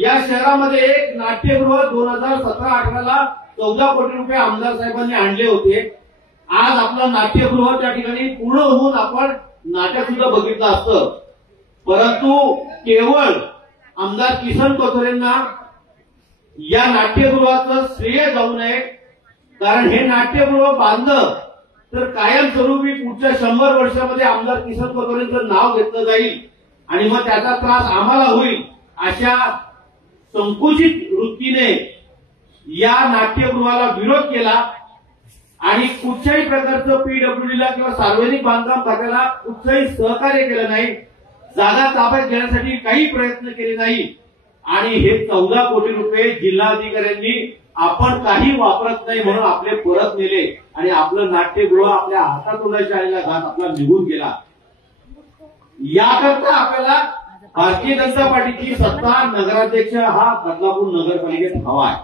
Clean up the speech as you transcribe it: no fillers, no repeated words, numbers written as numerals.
या शहरामध्ये एक नाट्यगृह 2017-18 ला 14 कोटी रुपये आमदार साहेबांनी आणले होते। आज आपलं नाट्यगृह त्या ठिकाणी पूर्ण होऊन आपण नाटक सुद्धा बघितलं असतं, परंतु केवळ आमदार किसन कथोरेंना या नाट्यगृहाचं श्रेय जाऊ नये, कारण हे नाट्यगृह बांधलं तर कायमस्वरूपी पुढच्या 100 वर्षामध्ये आमदार किसन कथोरेंचं नाव घेतलं जाईल आणि मग त्याचा त्रास आम्हाला होईल, अशा संकुचित वृत्तीने या नाट्यगृहाला विरोध केला आणि कुठच्याही प्रकारचं पीडब्ल्यूडीला किंवा सार्वजनिक बांधकाम खात्याला कुठचंही सहकार्य केलं नाही, जागा ताब्यात घेण्यासाठी काही प्रयत्न केले नाही आणि हे 14 कोटी रुपये जिल्हाधिकाऱ्यांनी आपण काही वापरत नाही म्हणून आपले परत नेले आणि आपलं नाट्यगृह आपल्या हातातोंडाच्या आलेला घात आपला निघून गेला। याकरता आपल्याला भारतीय जनता पार्टीची सत्ता नगराध्यक्ष हा बदलापूर नगरपालिकेत हवा आहे।